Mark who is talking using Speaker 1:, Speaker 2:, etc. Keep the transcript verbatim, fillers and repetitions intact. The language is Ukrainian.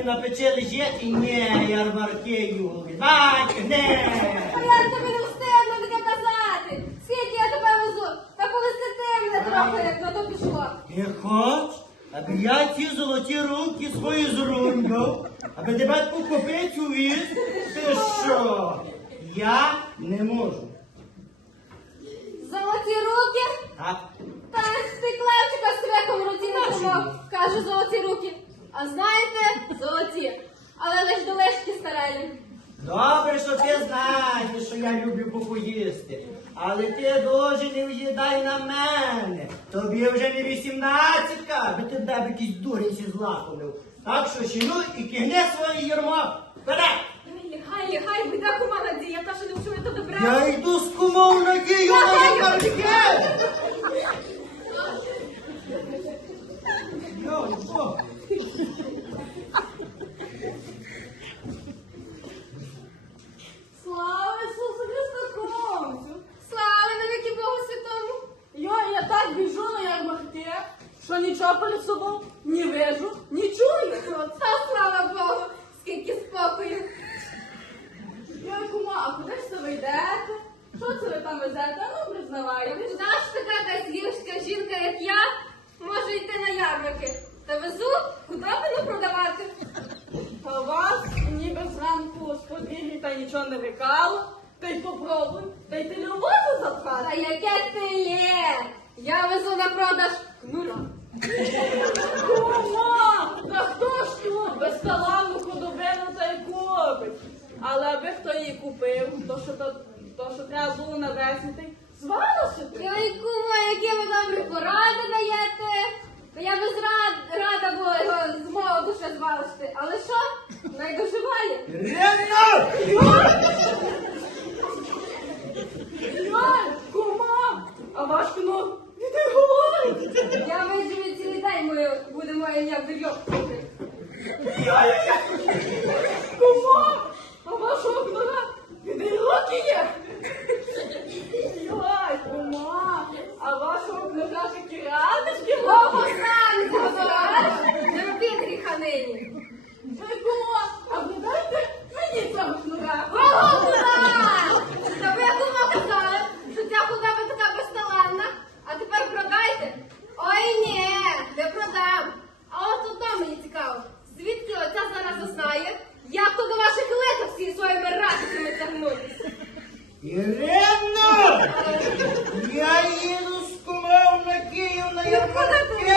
Speaker 1: тобі напечели жити? Ні, ярмарки юли. Батько, не.
Speaker 2: А як тобі не встигну таке казати? Скільки я тебе везу? Та повезти мене трохи, як на то пішло.
Speaker 1: Ти хоч, аби я ці золоті руки свої зруньгав, аби тебе по копицю віз? Ти що? Я не можу.
Speaker 2: Золоті руки?
Speaker 1: Так?
Speaker 2: Та стеклевчика з цвеком в руці не тримав. Кажу, золоті руки. А знаєте, золоті. Але лиш до лишки старелі.
Speaker 1: Добре, що ти знаєш, що я люблю попоїсти. Але ти дуже не в'їдай на мене. Тобі вже не вісімнадцятка, аби ти в тебе якийсь дурень сі злакомив. Так що щину і кигни своє ярмо. Вперед!
Speaker 2: Лягай, лягай, біда кума надія, та що не вчує, то добре.
Speaker 1: Я йду з кумов на Київ на ярмарки! Йой, Бог!
Speaker 3: Слава Ісусу Христу, кумовцю!
Speaker 2: Слава навіки Богу Святому.
Speaker 3: Йо, я так біжу на ярмарки, що нічого перед собою ні вижу, ні чую.
Speaker 2: Та слава Богу, скільки спокою.
Speaker 3: Йой, кума, а куди ж це ви йдете? Що це ви там везете? А ну, признавайтесь.
Speaker 2: Куди ж така казівська жінка, як я, може йти на ярмарки? Та везу, куди би продавати?
Speaker 3: А вас ніби зранку з подвір'я та нічого не викало. Та й попробуй, та й ти любові
Speaker 2: Та
Speaker 3: запхати.
Speaker 2: яке ти є? Я везу на продаж кнула.
Speaker 3: Кума, та хто ж тут безталанну худобину та й купить? Але аби хто її купив, то що, то, то, що треба було навеснити, звалося ти.
Speaker 2: Ой, кума, які ви добрі поради даєте. Та я без рад, рада була його з молоду ще звалити. Але що? Найдоживає.
Speaker 1: Рівно!
Speaker 3: Ой, кума, а ваш кнут не говорить.
Speaker 2: Я виживу цілий день, моє, буде моє ім'я вирьовкувати.
Speaker 3: Кума, а вашого кнура не роки є. Ой, кума, а вашого кнура такі радочки.
Speaker 2: Богу сам згадав. Не робіть гріха нині.
Speaker 3: Ой, кума, а ви дайте мені цього кнура.
Speaker 2: Богу сам! Та ви кума казали, що ця худоба така безталанна, а тепер продайте. Ой, ні, не продам. А от одно мені цікаво, звідки оця зараз знає, як то до ваших леток всі своїми радиками тягнутися.
Speaker 1: Ірина! Я їду з кумов на Київ на ярмарки!